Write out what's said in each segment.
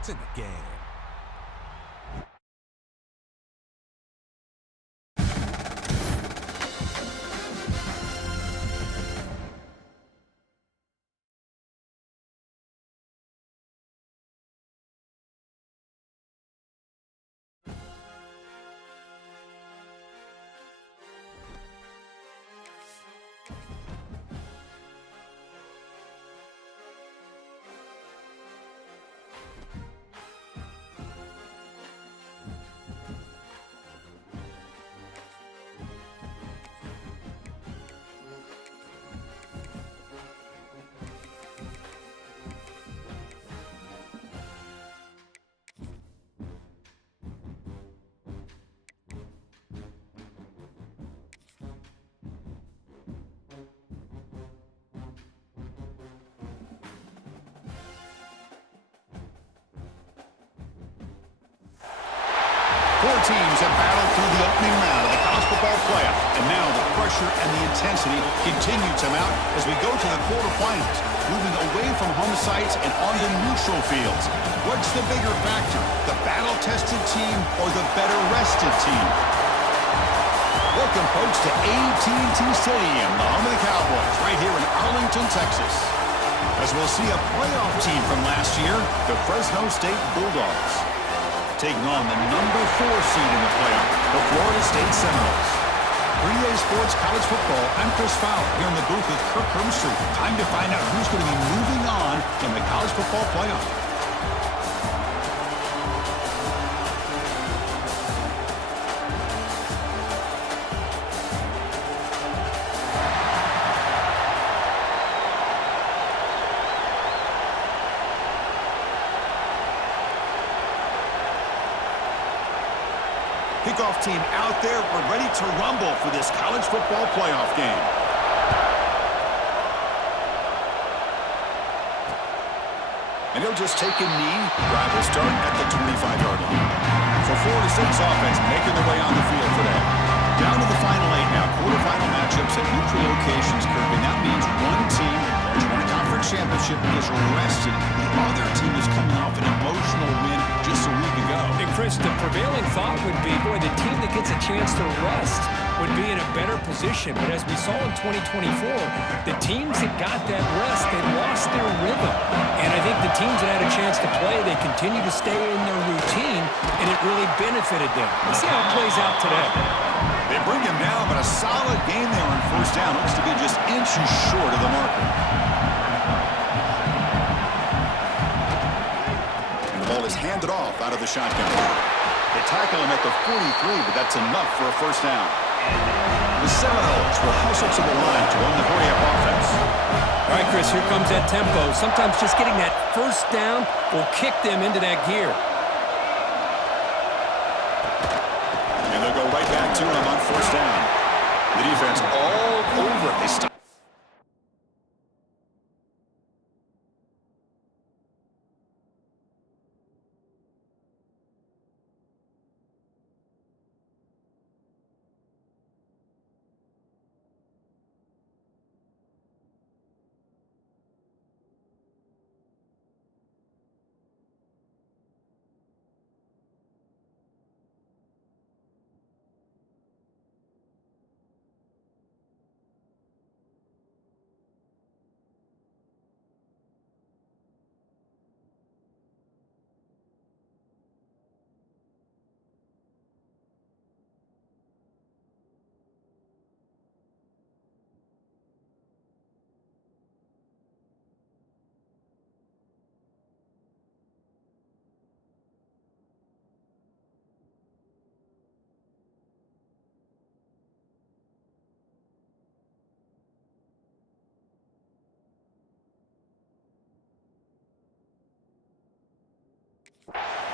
It's in the game. Four teams have battled through the opening round of the college football playoff, and now the pressure and the intensity continue to mount as we go to the quarterfinals, moving away from home sites and onto neutral fields. What's the bigger factor, the battle-tested team or the better-rested team? Welcome, folks, to AT&T Stadium, the home of the Cowboys, right here in Arlington, Texas. As we'll see a playoff team from last year, the Fresno State Bulldogs, taking on the number 4 seed in the playoff, the Florida State Seminoles. 3A Sports College Football, I'm Chris Fowler here in the booth with Kirk Hermstreet. Time to find out who's going to be moving on in the college football playoff. Kickoff team out there. We're ready to rumble for this college football playoff game. And he'll just take a knee. Drive will start at the 25-yard line. So Florida State's offense making their way on the field today. Down to the final 8 now. Quarterfinal matchups at neutral locations, Kirk. And that means one team which won a conference championship is rested. The other team is coming off an emotional win just a week ago. And Chris, the prevailing thought would be, boy, the team that gets a chance to rest would be in a better position. But as we saw in 2024, the teams that got that rest, they lost their rhythm. And I think the teams that had a chance to play, they continue to stay in their routine, and it really benefited them. Let's see how it plays out today. They bring him down, but a solid game there on first down. Looks to be just inches short of the marker. And the ball is handed off out of the shotgun. They tackle him at the 43, but that's enough for a first down. The Seminoles will hustle to the line to run the hurry-up offense. All right, Chris, here comes that tempo. Sometimes just getting that first down will kick them into that gear. And they'll go right back to him on first down. The defense all over it. They stop.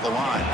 The line.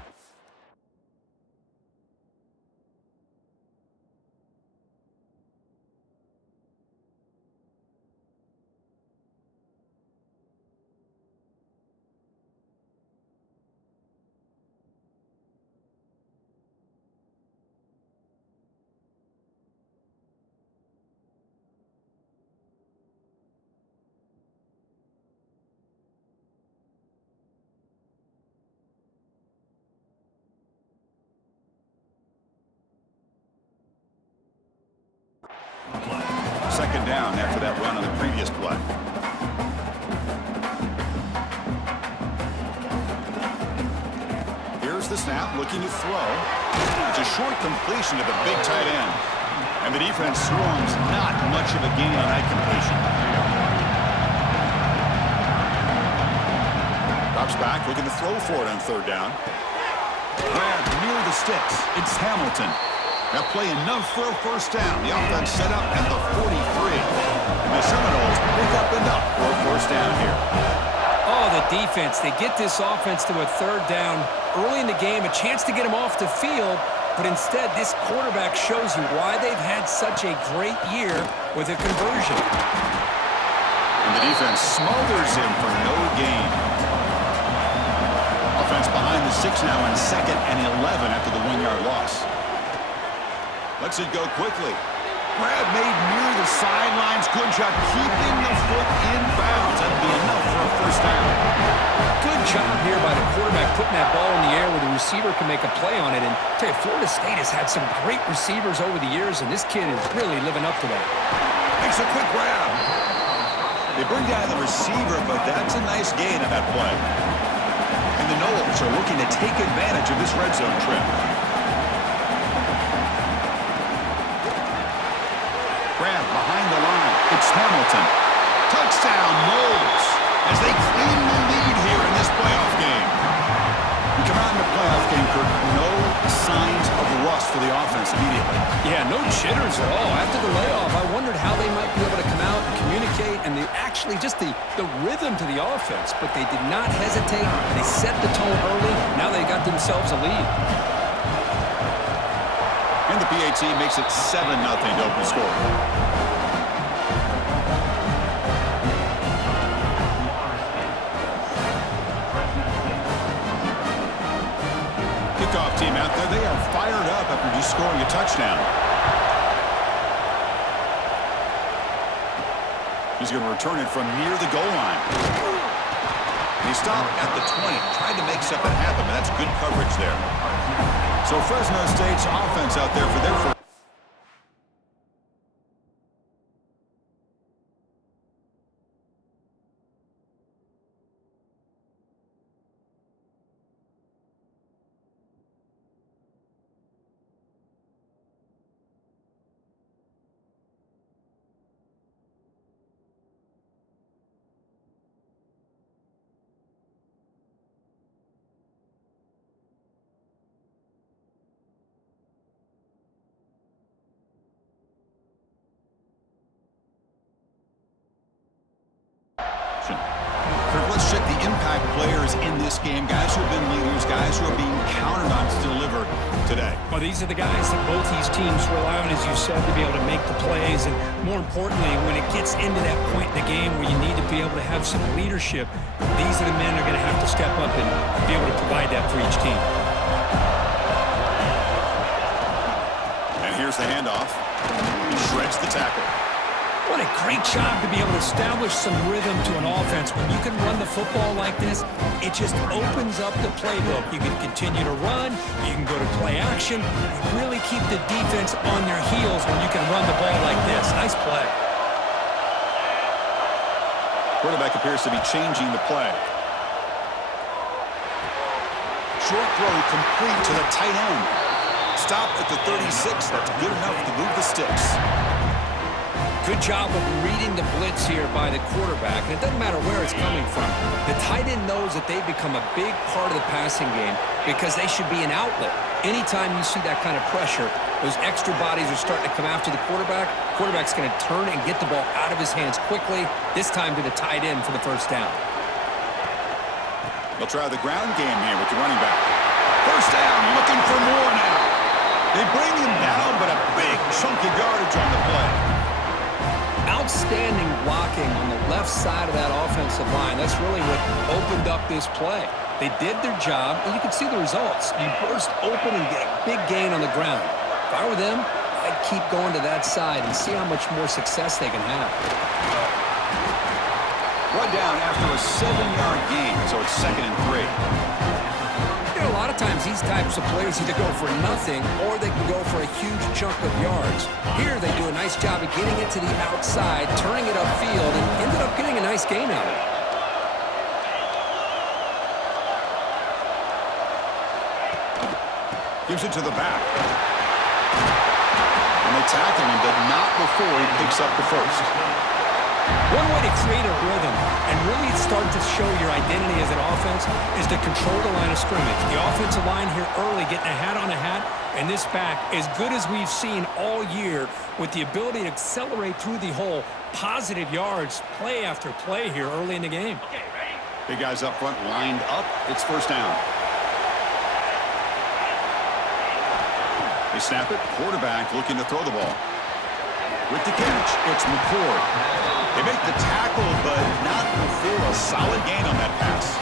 second down after that run on the previous play. Here's the snap, looking to throw. It's a short completion to the big tight end. And the defense swarms, not much of a gain on that completion. Drops back, looking to throw for it on third down. Grab near the sticks. It's Hamilton. That play enough for a first down. The offense set up at the 43. And the Seminoles pick up enough for a first down here. Oh, the defense. They get this offense to a third down early in the game, a chance to get them off the field. But instead, this quarterback shows you why they've had such a great year with a conversion. And the defense smothers him for no gain. Offense behind the 6 now on 2nd and 11 after the 1-yard loss. Lets it go quickly. Grab made near the sidelines. Good job keeping the foot in bounds. That'll be enough for a first down. Good job here by the quarterback putting that ball in the air where the receiver can make a play on it. And I tell you, Florida State has had some great receivers over the years, and this kid is really living up to that. Makes a quick grab. They bring down the receiver, but that's a nice gain on that play. And the Noles are looking to take advantage of this red zone trip. Grab behind the line. It's Hamilton. Touchdown, Noles, as they claim the lead here in this playoff game. We come out in the playoff game, Kirk. No signs of rust for the offense immediately. Yeah, no jitters at all. After the layoff, I wondered how they might be able to come out and communicate, and actually just the rhythm to the offense. But they did not hesitate. They set the tone early. Now they got themselves a lead. And the PAT makes it 7-0 to open score. Kickoff team out there. They are fired up after just scoring a touchdown. He's going to return it from near the goal line. He stopped at the 20. Tried to make something happen, but that's good coverage there. So Fresno State's offense out there for their first. Let's check the impact players in this game. Guys who have been leaders, guys who are being counted on to deliver today. Well, these are the guys that both these teams rely on, as you said, to be able to make the plays. And more importantly, when it gets into that point in the game where you need to be able to have some leadership, these are the men that are going to have to step up and be able to provide that for each team. And here's the handoff. He shreds the tackle. What a great job to be able to establish some rhythm to an offense. When you can run the football like this, it just opens up the playbook. You can continue to run. You can go to play action. And really keep the defense on their heels when you can run the ball like this. Nice play. Quarterback appears to be changing the play. Short throw complete to the tight end. Stop at the 36. That's good enough to move the sticks. Good job of reading the blitz here by the quarterback. And it doesn't matter where it's coming from. The tight end knows that they've become a big part of the passing game because they should be an outlet. Anytime you see that kind of pressure, those extra bodies are starting to come after the quarterback. Quarterback's going to turn and get the ball out of his hands quickly, this time to the tight end for the first down. They'll try the ground game here with the running back. First down, looking for more now. They bring him down, but a big chunk of yardage on the play. Outstanding blocking on the left side of that offensive line. That's really what opened up this play. They did their job, and you can see the results. You burst open and get a big gain on the ground. If I were them, I'd keep going to that side and see how much more success they can have. One down after a 7-yard gain, so it's 2nd and 3. know, a lot of times these types of plays either go for nothing or they can go for a huge chunk of yards. Here they do a nice job of getting it to the outside, turning it upfield, and ended up getting a nice gain out of it. Gives it to the back. And they tackle him, but not before he picks up the first. One way to create a rhythm and really start to show your identity as an offense is to control the line of scrimmage. The offensive line here early getting a hat on a hat, and this back, as good as we've seen all year, with the ability to accelerate through the hole, positive yards, play after play here early in the game. Big guys up front lined up. It's first down. They snap it. Quarterback looking to throw the ball. With the catch, it's McCord. They make the tackle, but not before a solid gain on that pass.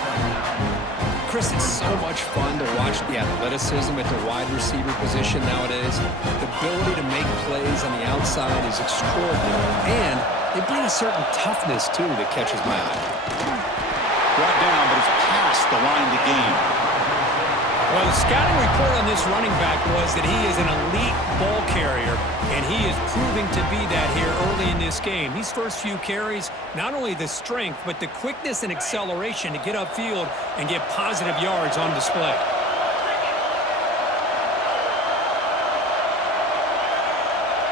Chris, it's so much fun to watch the athleticism at the wide receiver position nowadays. The ability to make plays on the outside is extraordinary, and they bring a certain toughness, too, that catches my eye. Brought down, but it's past the line to gain. Well, the scouting report on this running back was that he is an elite ball carrier, and he is proving to be that here early in this game. These first few carries, not only the strength, but the quickness and acceleration to get upfield and get positive yards on display.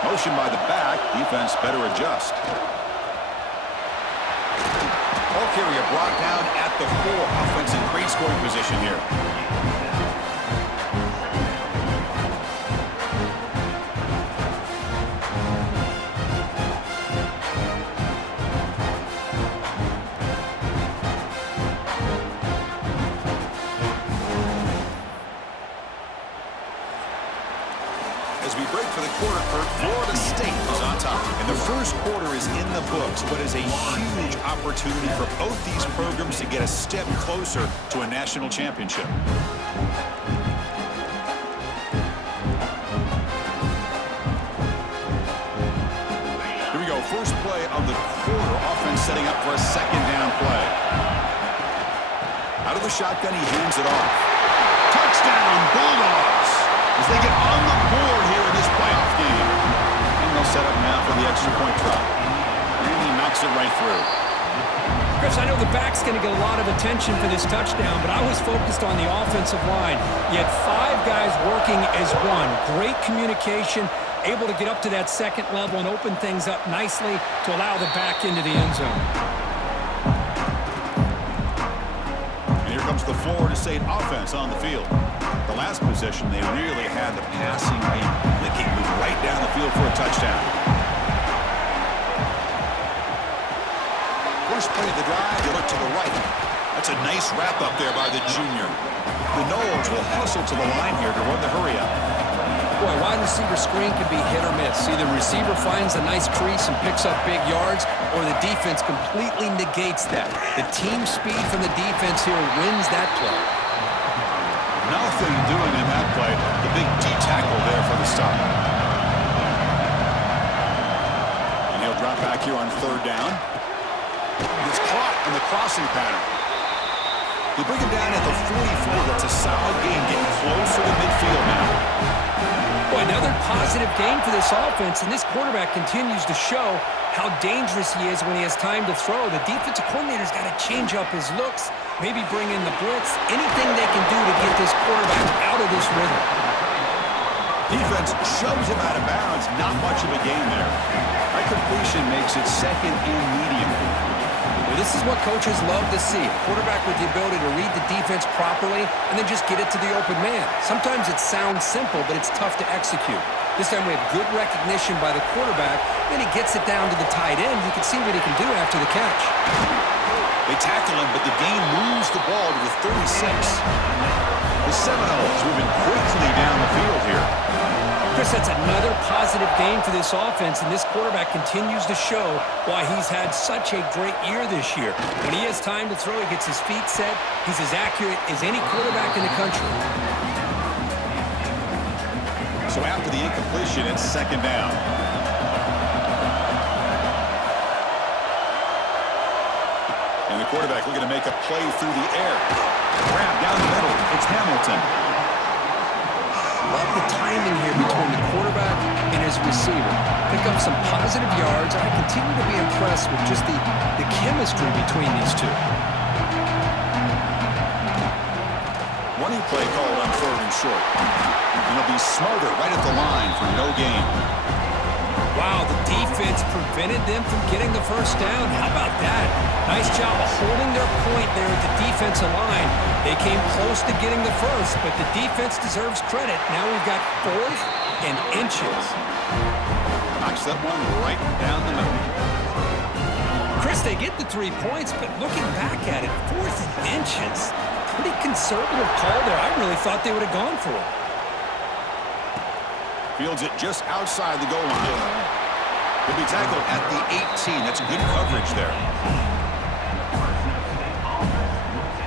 Motion by the back. Defense better adjust. Ball carrier brought down at the 4. Offense in great scoring position here. As we break for the quarter, Florida State is on top. And the first quarter is in the books, but is a huge opportunity for both these programs to get a step closer to a national championship. Here we go. First play of the quarter. Offense setting up for a second down play. Out of the shotgun, he hands it off. Touchdown, Bulldogs! As they get on the board here in this playoff game. And they'll set up now for the extra point try. And he knocks it right through. Chris, I know the back's going to get a lot of attention for this touchdown, but I was focused on the offensive line. You had 5 guys working as one. Great communication, able to get up to that second level and open things up nicely to allow the back into the end zone. And here comes the Florida State offense on the field. The last possession, they really had the passing game. They can move right down the field for a touchdown. First play of the drive, you look to the right. That's a nice wrap up there by the junior. The Noles will hustle to the line here to run the hurry up. Boy, wide receiver screen can be hit or miss. Either the receiver finds a nice crease and picks up big yards, or the defense completely negates that. The team speed from the defense here wins that play. Nothing doing in that play. The big D tackle there for the stop. And he'll drop back here on third down. It's caught in the crossing pattern. They bring him down at the 44. That's a solid gain, getting closer to midfield now. Boy, another positive gain for this offense, and this quarterback continues to show how dangerous he is when he has time to throw. The defensive coordinator's got to change up his looks, maybe bring in the blitz, anything they can do to get this quarterback out of this rhythm. Defense shoves him out of bounds. Not much of a gain there. That completion makes it second and medium. Well, this is what coaches love to see. A quarterback with the ability to read the defense properly and then just get it to the open man. Sometimes it sounds simple, but it's tough to execute. This time we have good recognition by the quarterback, then he gets it down to the tight end. You can see what he can do after the catch. They tackle him, but the gain moves the ball to the 36. The Seminoles moving quickly down the field here. Chris, that's another positive gain for this offense, and this quarterback continues to show why he's had such a great year this year. When he has time to throw, he gets his feet set. He's as accurate as any quarterback in the country. So after the incompletion, it's second down. And the quarterback looking to make a play through the air. Grab down the middle. It's Hamilton. Love the timing here between the quarterback and his receiver. Pick up some positive yards, and I continue to be impressed with just the chemistry between these two. Running play called on 3rd and short. And it'll be Smother right at the line for no gain. Wow, the defense prevented them from getting the first down. How about that? Nice job of holding their point there at the defensive line. They came close to getting the first, but the defense deserves credit. Now we've got 4th and inches. Knocks that one right down the middle. Chris, they get the 3 points, but looking back at it, 4th and inches. Pretty conservative call there. I really thought they would have gone for it. Fields it just outside the goal line. He'll be tackled at the 18. That's good coverage there.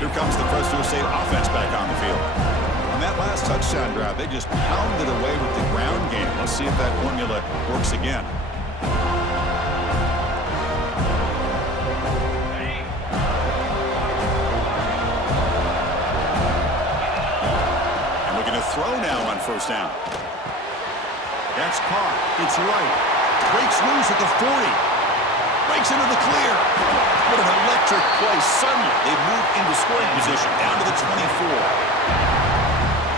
Here comes the Fresno State offense back on the field. On that last touchdown drive, they just pounded away with the ground game. Let's see if that formula works again. And looking to throw now on 1st down. That's caught. It's right. Breaks loose at the 40. Breaks into the clear. What an electric play. Suddenly, they move into scoring position down to the 24.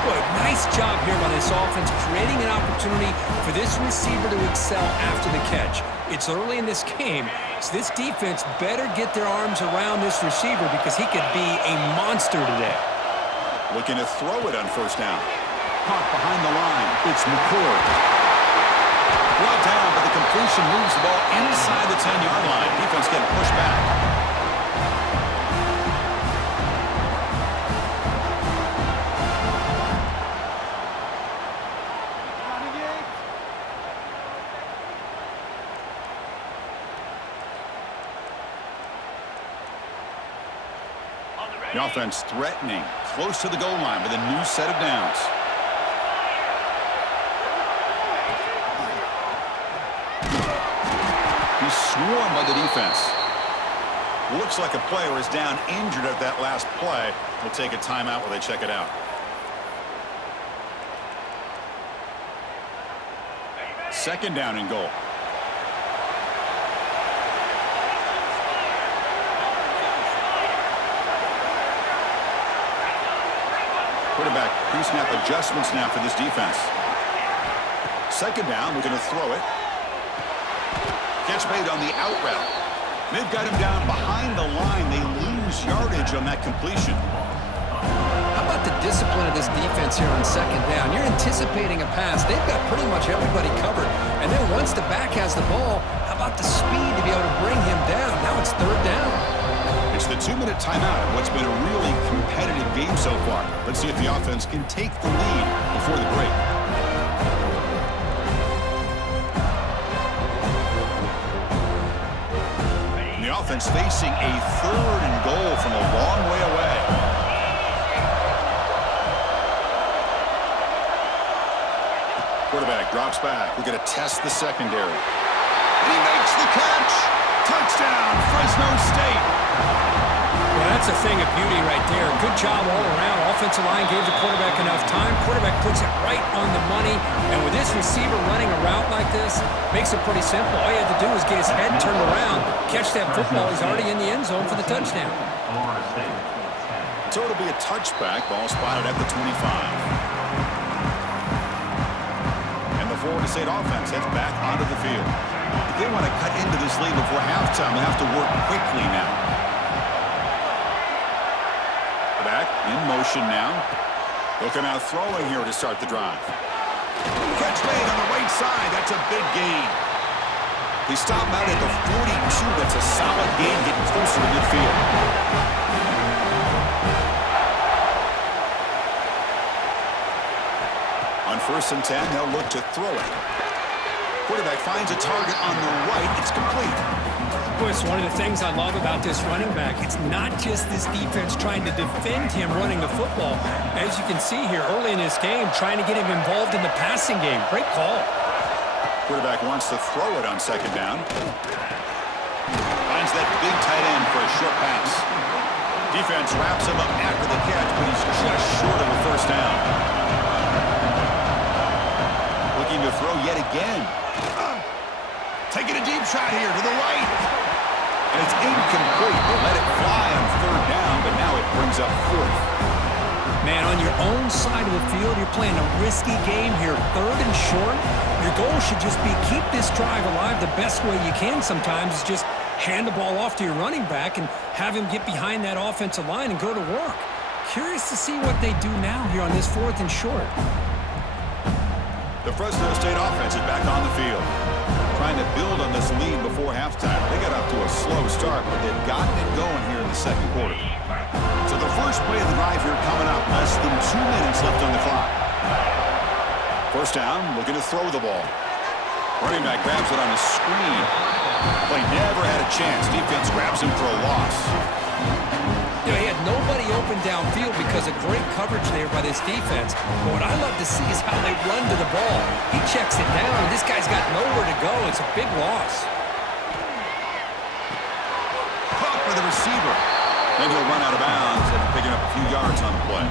Boy, nice job here by this offense, creating an opportunity for this receiver to excel after the catch. It's early in this game, so this defense better get their arms around this receiver because he could be a monster today. Looking to throw it on 1st down. Caught behind the line. It's McCord. Brought down, but the completion moves the ball inside the 10-yard line. Defense getting pushed back. The offense threatening, close to the goal line with a new set of downs. He's swarmed by the defense. Looks like a player is down injured at that last play. We'll take a timeout while they check it out. Second down and goal. Quarterback pre-snap adjustments now for this defense. Second down, we're going to throw it. Catch made on the out route. They've got him down behind the line. They lose yardage on that completion. How about the discipline of this defense here on 2nd down? You're anticipating a pass. They've got pretty much everybody covered. And then once the back has the ball, how about the speed to be able to bring him down? Now it's 3rd down. It's the 2-minute timeout of what's been a really competitive game so far. Let's see if the offense can take the lead before the break. The offense facing a 3rd and goal from a long way away. Quarterback drops back. We're going to test the secondary. And he makes the catch. Touchdown, Fresno State. Well, that's a thing of beauty right there. Good job all around. Offensive line gave the quarterback enough time. Quarterback puts it right on the money. And with this receiver running a route like this, makes it pretty simple. All you had to do was get his head turned around, catch that football. He's already in the end zone for the touchdown. So it'll be a touchback. Ball spotted at the 25. And the Florida State offense heads back onto the field. If they want to cut into this lead before halftime, they have to work quickly now. Back in motion now. They'll come out throwing here to start the drive. Catch made on the right side. That's a big gain. They stop out at the 42. That's a solid gain getting closer to midfield. On 1st and 10, they'll look to throw it. Quarterback finds a target on the right. It's complete. Boy, it's one of the things I love about this running back. It's not just this defense trying to defend him running the football. As you can see here early in this game, trying to get him involved in the passing game. Great call. Quarterback wants to throw it on 2nd down. Finds that big tight end for a short pass. Defense wraps him up after the catch, but he's just short of a first down. Looking to throw yet again. Taking a deep shot here to the right. And it's incomplete. They let it fly on third down, but now it brings up fourth. Man, on your own side of the field, you're playing a risky game here. Third and short. Your goal should just be keep this drive alive the best way you can sometimes is just hand the ball off to your running back and have him get behind that offensive line and go to work. Curious to see what they do now here on this fourth and short. The Fresno State offense is back on the field, trying to build on this lead before halftime. They got off to a slow start, but they've gotten it going here in the second quarter. So the first play of the drive here coming up, less than 2 minutes left on the clock. First down, looking to throw the ball. Running back grabs it on a screen. Play never had a chance. Defense grabs him for a loss. You know, he had nobody open downfield because of great coverage there by this defense. But what I love to see is how they run to the ball. He checks it down, and this guy's got nowhere to go. It's a big loss. Caught by the receiver. Then he'll run out of bounds after picking up a few yards on the play.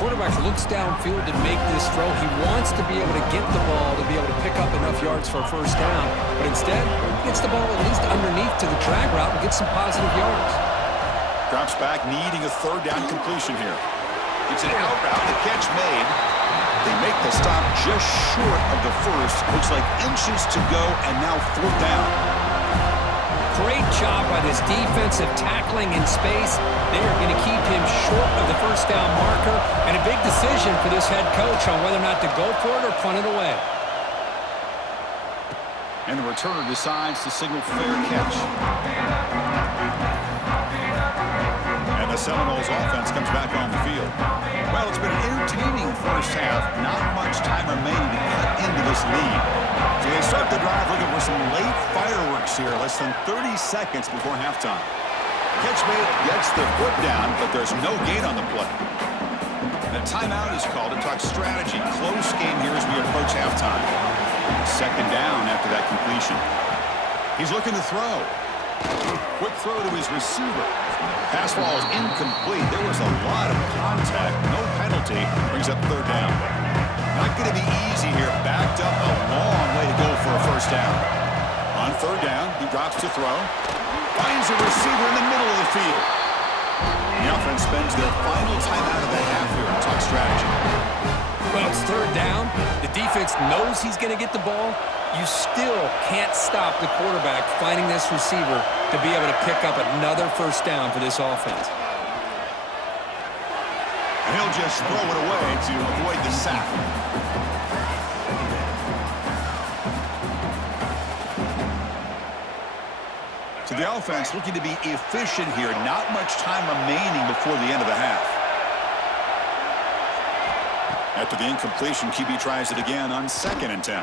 Quarterback looks downfield to make this throw. He wants to be able to get the ball to be able to pick up enough yards for a first down. But instead, he gets the ball at least underneath to the drag route and gets some positive yards. Drops back, needing a third down completion here. It's an out route, the catch made. They make the stop just short of the first. Looks like inches to go, and now fourth down. Great job by this defensive tackling in space. They are going to keep him short of the first down marker, and a big decision for this head coach on whether or not to go for it or punt it away. And the returner decides to signal fair catch. And the Seminoles offense comes back on the field. Well, it's been an entertaining first half. Not much time remaining to cut into this lead. So they start the drive looking for some late fireworks here. Less than 30 seconds before halftime. Catch made, gets the foot down, but there's no gain on the play. And a timeout is called to talk strategy. Close game here as we approach halftime. Second down after that completion. He's looking to throw. Quick throw to his receiver. Pass ball is incomplete. There was a lot of contact. No penalty. Brings up third down. Not going to be easy here. Backed up a long way to go for a first down. On third down, he drops to throw. Finds a receiver in the middle of the field. The offense spends their final timeout of the half here to talk strategy. Well, it's third down. The defense knows he's going to get the ball. You still can't stop the quarterback finding this receiver to be able to pick up another first down for this offense. And he'll just throw it away to avoid the sack. So the offense looking to be efficient here. Not much time remaining before the end of the half. After the incompletion, QB tries it again on 2nd and 10.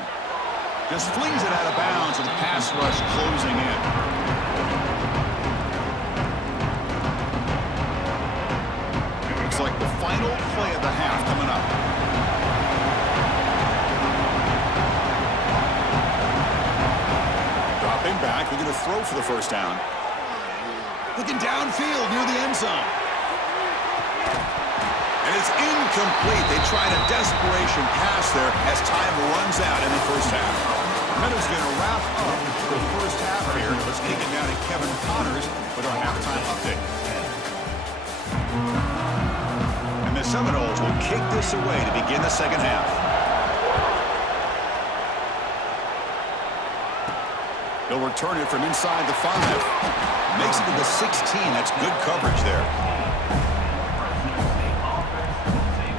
Just flings it out of bounds with the pass rush closing in. Looks like the final play of the half coming up. Dropping back, looking to throw for the first down. Looking downfield near the end zone. And it's incomplete. They tried a desperation pass there as time runs out in the first half. That is going to wrap up the first half here. Let's take it down to Kevin Connors with our halftime update. And the Seminoles will kick this away to begin the second half. They'll return it from inside the 5. Makes it to the 16. That's good coverage there.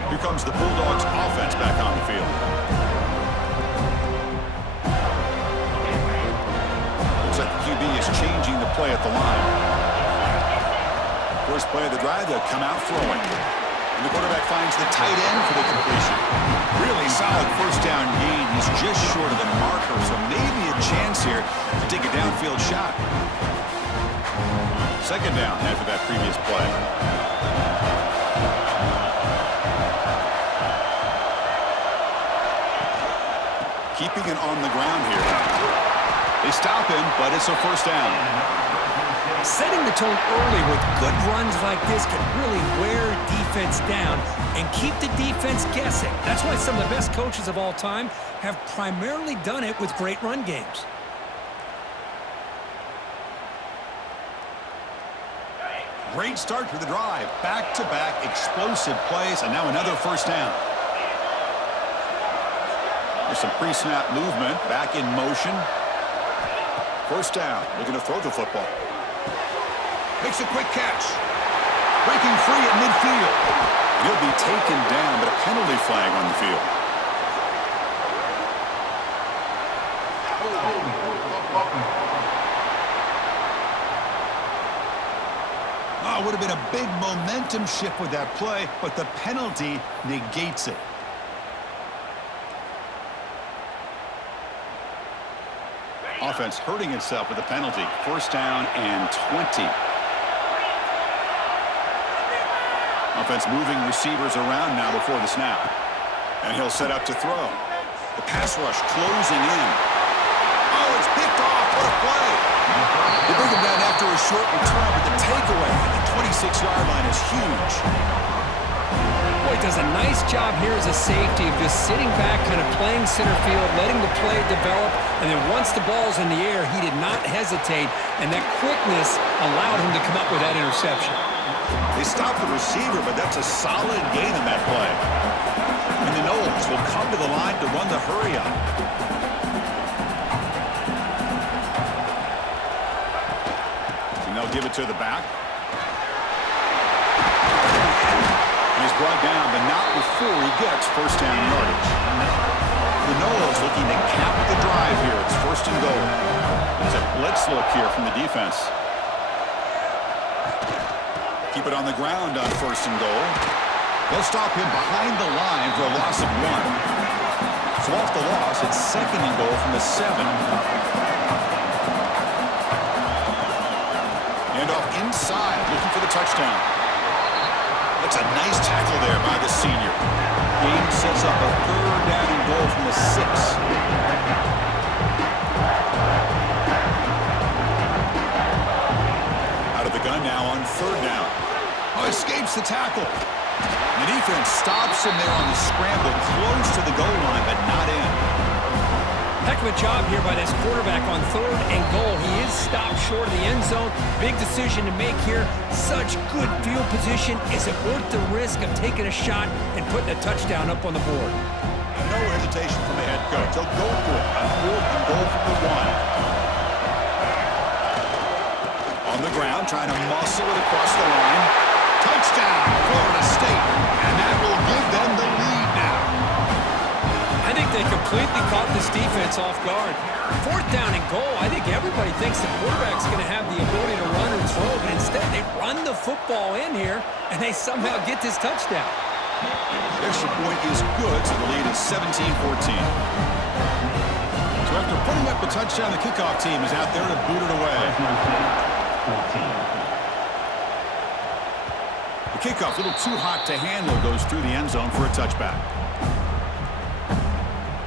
Here comes the Bulldogs offense back on the field. Looks like the QB is changing the play at the line. First play of the drive, they'll come out throwing. And the quarterback finds the tight end for the completion. Really solid first down gain. He's just short of the marker, so maybe a chance here to take a downfield shot. Second down after that previous play. Keeping it on the ground here. They stop him, but it's a first down. Setting the tone early with good runs like this can really wear defense down and keep the defense guessing. That's why some of the best coaches of all time have primarily done it with great run games. Great start to the drive. Back-to-back explosive plays, and now another first down. There's some pre-snap movement, back in motion. First down, looking to throw the football. Makes a quick catch. Breaking free at midfield. And he'll be taken down, but a penalty flag on the field. Oh, would have been a big momentum shift with that play, but the penalty negates it. Offense hurting itself with the penalty. First down and 20. Offense moving receivers around now before the snap. And he'll set up to throw. The pass rush closing in. Oh, it's picked off. What a play. They bring him down after a short return, but the takeaway at the 26-yard line is huge. Boy, does a nice job here as a safety of just sitting back, kind of playing center field, letting the play develop, and then once the ball's in the air, he did not hesitate, and that quickness allowed him to come up with that interception. They stopped the receiver, but that's a solid gain in that play. And the Knowles will come to the line to run the hurry-up. And they'll give it to the back. He's brought down, but not before he gets first down yardage. The Knowles looking to cap the drive here. It's first and goal. There's a blitz look here from the defense. Keep it on the ground on first and goal. They'll stop him behind the line for a loss of 1. So off the loss, it's second and goal from the 7. And off inside, looking for the touchdown. That's a nice tackle there by the senior. Game sets up a third down and goal from the 6. Out of the gun now on third down. Oh, escapes the tackle. The defense stops him there on the scramble, close to the goal line, but not in. Heck of a job here by this quarterback on third and goal. He is stopped short of the end zone. Big decision to make here. Such good field position. Is it worth the risk of taking a shot and putting a touchdown up on the board? No hesitation from the head coach. He'll go for it on fourth and goal from the 1. On the ground, trying to muscle it across the line. Touchdown, Florida State. And that will give them the lead now. I think they completely caught this defense off guard. Fourth down and goal. I think everybody thinks the quarterback's going to have the ability to run or throw, but instead they run the football in here, and they somehow get this touchdown. Extra point is good, so the lead is 17-14. So after putting up the touchdown, the kickoff team is out there to boot it away. The kickoff, a little too hot to handle, goes through the end zone for a touchback.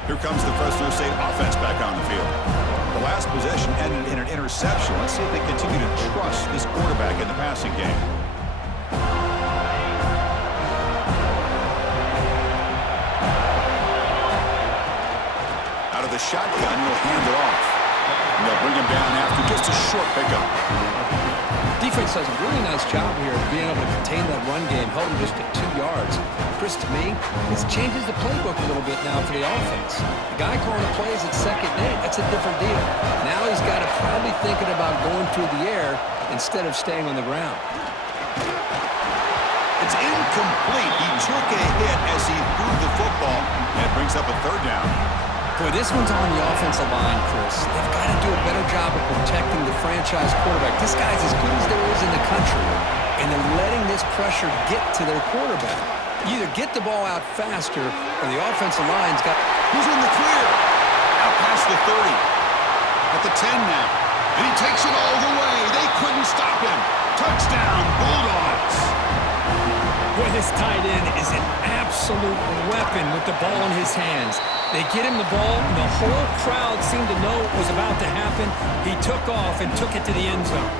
Here comes the Fresno State offense back on the field. The last possession ended in an interception. Let's see if they continue to trust this quarterback in the passing game. Out of the shotgun, he'll hand it off. And they'll bring him down after just a short pickup. Defense does a really nice job here of being able to contain that run game, held him just at 2 yards. Chris, to me, this changes the playbook a little bit now for the offense. The guy calling the plays at second and 8, that's a different deal. Now he's got to probably thinking about going through the air instead of staying on the ground. It's incomplete. He took a hit as he threw the football, and it brings up a third down. Boy, this one's on the offensive line, Chris. They've got to do a better job of protecting the franchise quarterback. This guy's as good as there is in the country, and they're letting this pressure get to their quarterback. You either get the ball out faster, or the offensive line's got... Who's in the clear? Out past the 30. At the 10 now. And he takes it all the way. They couldn't stop him. Touchdown, Bulldogs. Boy, this tight end is an absolute weapon with the ball in his hands. They get him the ball, and the whole crowd seemed to know what was about to happen. He took off and took it to the end zone.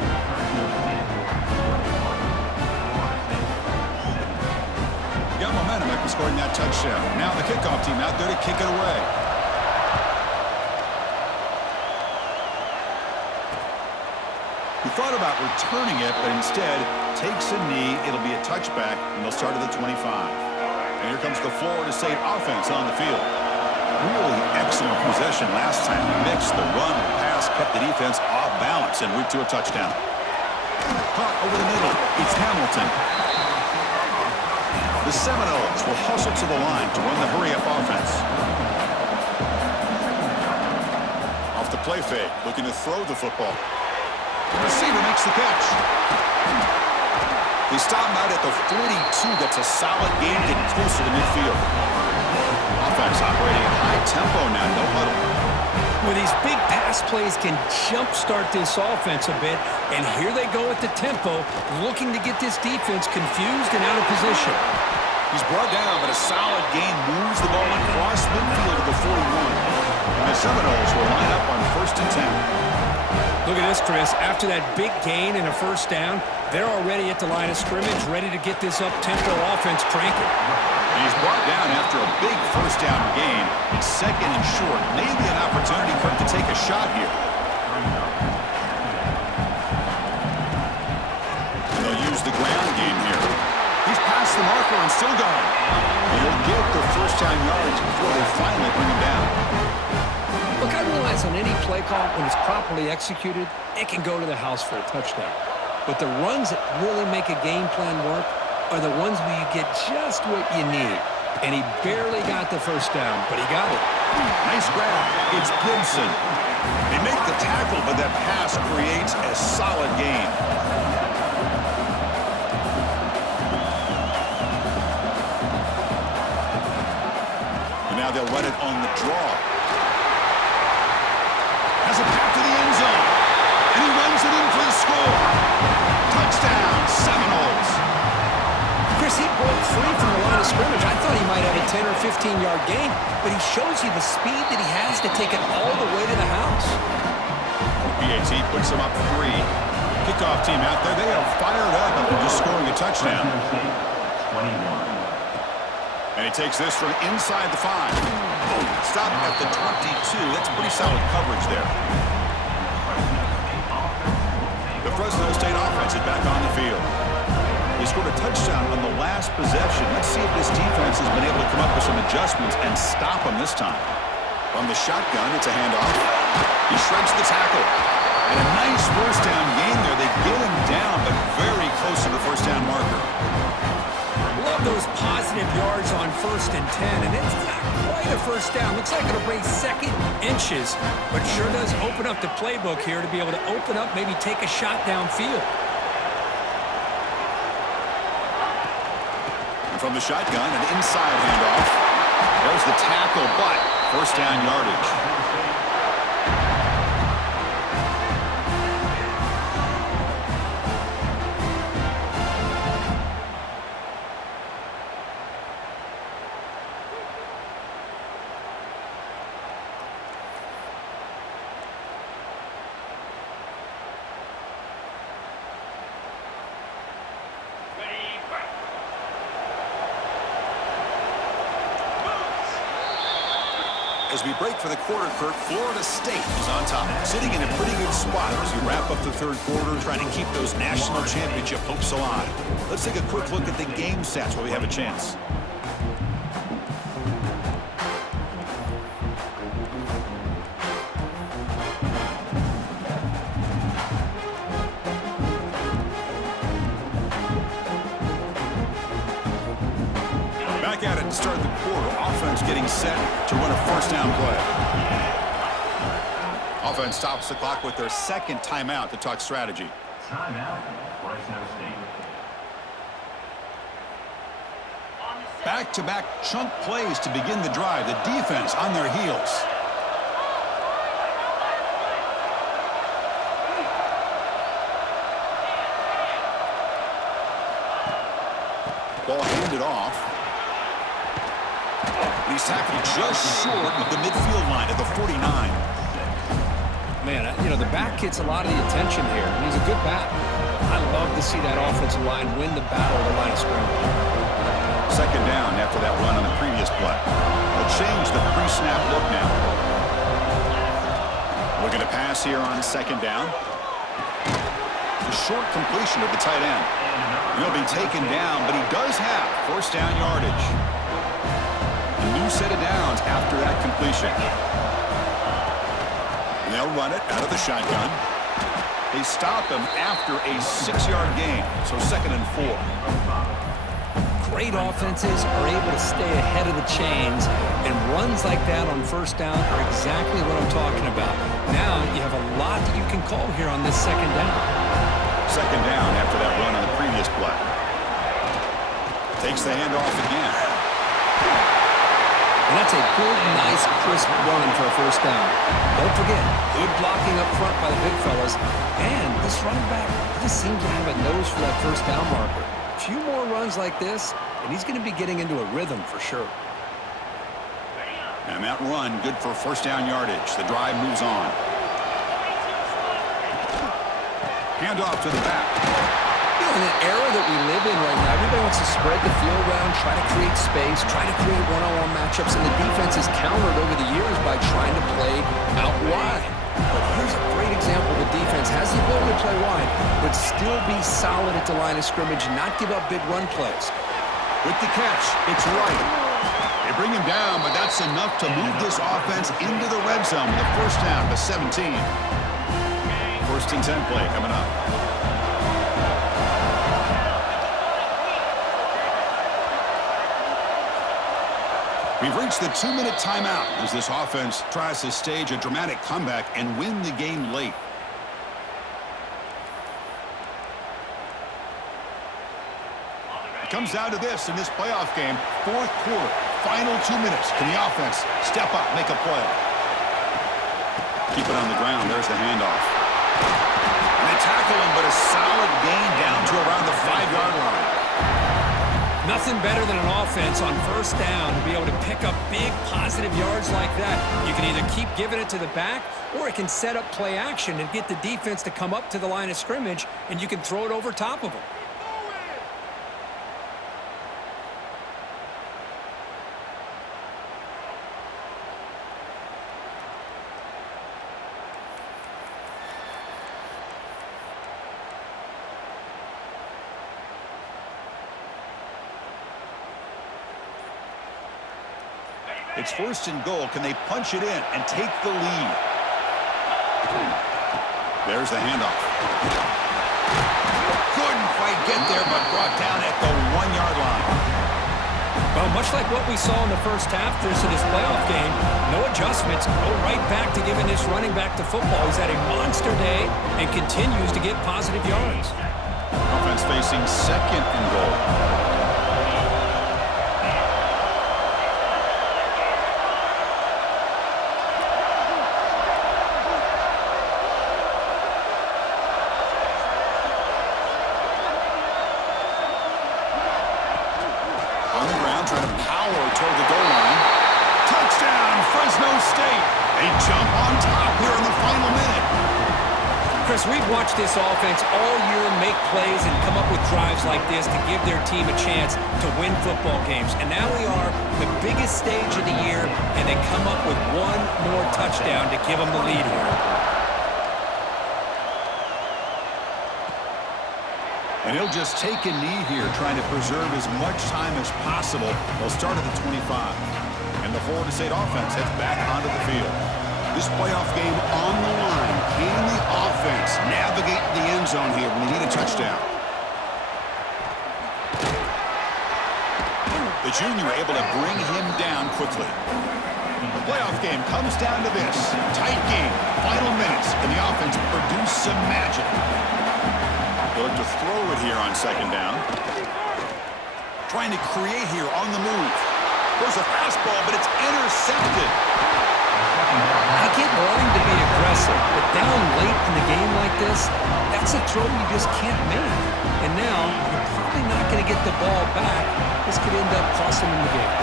momentum after scoring that touchdown. Now the kickoff team out there to kick it away. He thought about returning it, but instead takes a knee. It'll be a touchback, and they'll start at the 25. And here comes the Florida State offense on the field. Really excellent possession last time. Mixed the run and pass, kept the defense off balance en route to a touchdown. Caught over the middle. It's Hamilton. The Seminoles will hustle to the line to run the hurry-up offense. Off the play fake, looking to throw the football. The receiver makes the catch. They stop him out at the 42. That's a solid gain, getting closer to midfield. Offense operating at high tempo now, no huddle. Well, these big pass plays can jumpstart this offense a bit, and here they go at the tempo, looking to get this defense confused and out of position. He's brought down, but a solid gain moves the ball across midfield to the 41. And the Seminoles will line up on 1st and 10. Look at this, Chris. After that big gain and a first down, they're already at the line of scrimmage, ready to get this up-tempo offense cranking. And he's brought down after a big first down gain. It's 2nd and short. Maybe an opportunity for him to take a shot here. And they'll use the ground game here. He's past the marker and still going. And he'll get the first down yards before they finally bring him down. Look, I realize on any play call, when it's properly executed, it can go to the house for a touchdown. But the runs that really make a game plan work are the ones where you get just what you need. And he barely got the first down, but he got it. Nice grab. It's Gibson. They make the tackle, but that pass creates a solid gain. And now they'll run it on the draw. Has a path to the end zone. And he runs it in for the score. Touchdown, Seminoles. Chris, he broke free from the line of scrimmage. I thought he might have a 10 or 15-yard gain, but he shows you the speed that he has to take it all the way to the house. BAT puts him up 3. Kickoff team out there. They are fired up after just scoring a touchdown. And he takes this from inside the 5. Stop at the 22. That's pretty solid coverage there. The Fresno State offense is back on the field. They scored a touchdown on the last possession. Let's see if this defense has been able to come up with some adjustments and stop them this time. From the shotgun, it's a handoff. He shreds the tackle. And a nice first down gain there. They get him down, but very close to the first down marker. Love those positive yards on 1st and 10, and it's not quite a first down. Looks like it'll bring 2nd inches, but sure does open up the playbook here to be able to open up, maybe take a shot downfield. And from the shotgun, an inside handoff. There's the tackle, but first down yardage. As we break for the quarter, Kirk, Florida State is on top, sitting in a pretty good spot as we wrap up the 3rd quarter, trying to keep those national championship hopes alive. Let's take a quick look at the game stats while we have a chance. Back at it to start the quarter. Offense getting set to run a first down play. Offense stops the clock with their 2nd timeout to talk strategy. Timeout, Fresno State. Back-to-back chunk plays to begin the drive. The defense on their heels. Ball handed off. He's tackled just short of the midfield line at the 49. Man, you know, the back gets a lot of the attention here, and he's a good back. I love to see that offensive line win the battle at the line of scrimmage. Second down after that run on the previous play. They'll change the pre-snap look now. Looking to pass here on second down. A short completion of the tight end. He'll be taken down, but he does have first down yardage. A new set of downs after that completion. And they'll run it out of the shotgun. They stop him after a 6-yard gain, so 2nd and 4. Great offenses are able to stay ahead of the chains, and runs like that on first down are exactly what I'm talking about. Now you have a lot that you can call here on this second down. Second down after that run on the previous play. Takes the handoff again. And that's a good, nice, crisp run for a first down. Don't forget, good blocking up front by the big fellas. And this running back just seems to have a nose for that first down marker. A few more runs like this, and he's going to be getting into a rhythm for sure. And that run, good for first down yardage. The drive moves on. Handoff to the back. You know, in an era that we live in right now, everybody wants to spread the field around, try to create space, try to create one-on-one matchups, and the defense is countered over the years by trying to play out wide. But here's a great example. The defense has the ability to play wide, but still be solid at the line of scrimmage, not give up big run plays. With the catch, it's right. They bring him down, but that's enough to move this offense into the red zone with a first down to 17. First and 10 play coming up. We've reached the 2-minute timeout as this offense tries to stage a dramatic comeback and win the game late. It comes down to this in this playoff game. 4th quarter, final 2 minutes. Can the offense step up, make a play? Keep it on the ground. There's the handoff. And they tackle him, but a solid gain down to around the 5-yard line. Nothing better than an offense on first down to be able to pick up big positive yards like that. You can either keep giving it to the back, or it can set up play action and get the defense to come up to the line of scrimmage, and you can throw it over top of them. It's first and goal. Can they punch it in and take the lead? There's the handoff. Couldn't quite get there, but brought down at the 1-yard line. Well, much like what we saw in the first half to this playoff game, no adjustments, go right back to giving this running back to football. He's had a monster day and continues to get positive yards. Offense facing second and goal. We've watched this offense all year make plays and come up with drives like this to give their team a chance to win football games. And now we are the biggest stage of the year, and they come up with one more touchdown to give them the lead here. And he'll just take a knee here, trying to preserve as much time as possible. They'll start at the 25. And the Florida State offense heads back onto the field. This playoff game on the line. Can the offense navigate the end zone here when they need a touchdown? The junior able to bring him down quickly. The playoff game comes down to this. Tight game, final minutes. Can the offense produce some magic? They'll look to throw it here on second down. Trying to create here on the move. There's a fastball, but it's intercepted. I get wanting to be aggressive, but down late in the game like this, that's a throw you just can't make. And now, you're probably not going to get the ball back. This could end up costing him the game.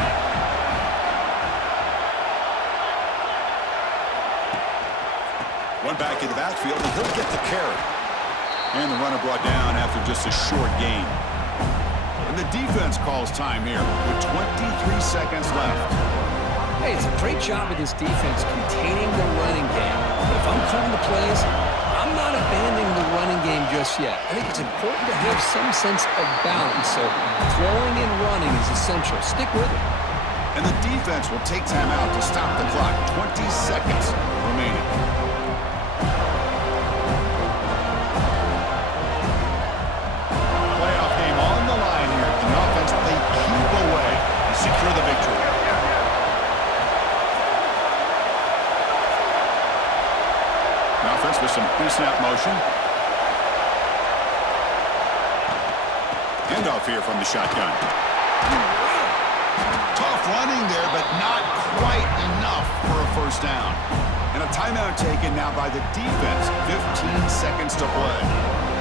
One back in the backfield, and he'll get the carry. And the runner brought down after just a short gain. And the defense calls time here with 23 seconds left. Hey, it's a great job of this defense containing the running game. But if I'm calling the plays, I'm not abandoning the running game just yet. I think it's important to have some sense of balance. So throwing and running is essential. Stick with it. And the defense will take time out to stop the clock. 20 seconds remaining. Playoff game on the line here. Can the offense play keep away and secure the victory? Offense with some pre-snap motion. Handoff here from the shotgun. Tough running there, but not quite enough for a first down. And a timeout taken now by the defense. 15 seconds to play.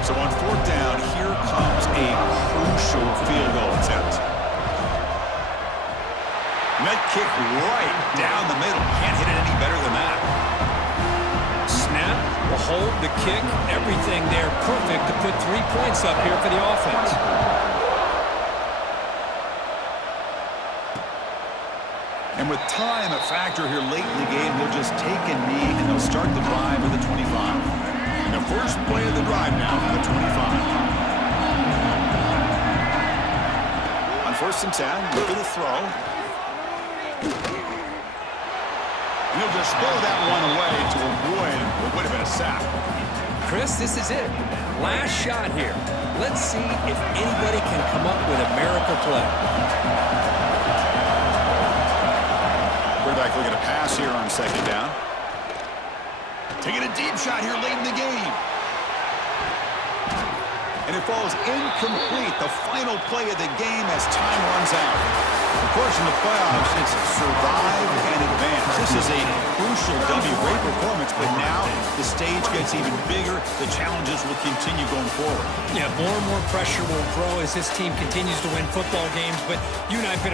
So on fourth down, here comes a crucial field goal attempt. And that kick right down the middle. Can't hit it any better than that. Snap, the hold, the kick, everything there perfect to put 3 points up here for the offense. And with time a factor here late in the game, he'll just take a knee and they'll start the drive at the 25. And the first play of the drive now from the 25. On 1st and 10, look at the throw. And he'll just throw that one away to avoid what would have been a sack. Chris, this is it. Last shot here. Let's see if anybody can come up with a miracle play. Quarterback looking to pass here on 2nd down. Taking a deep shot here late in the game. And it falls incomplete. The final play of the game as time runs out. Of course, in the playoffs, it's survive and advance. This is a crucial W. Great performance, but now the stage gets even bigger. The challenges will continue going forward. Yeah, more and more pressure will grow as this team continues to win football games, but you and I have been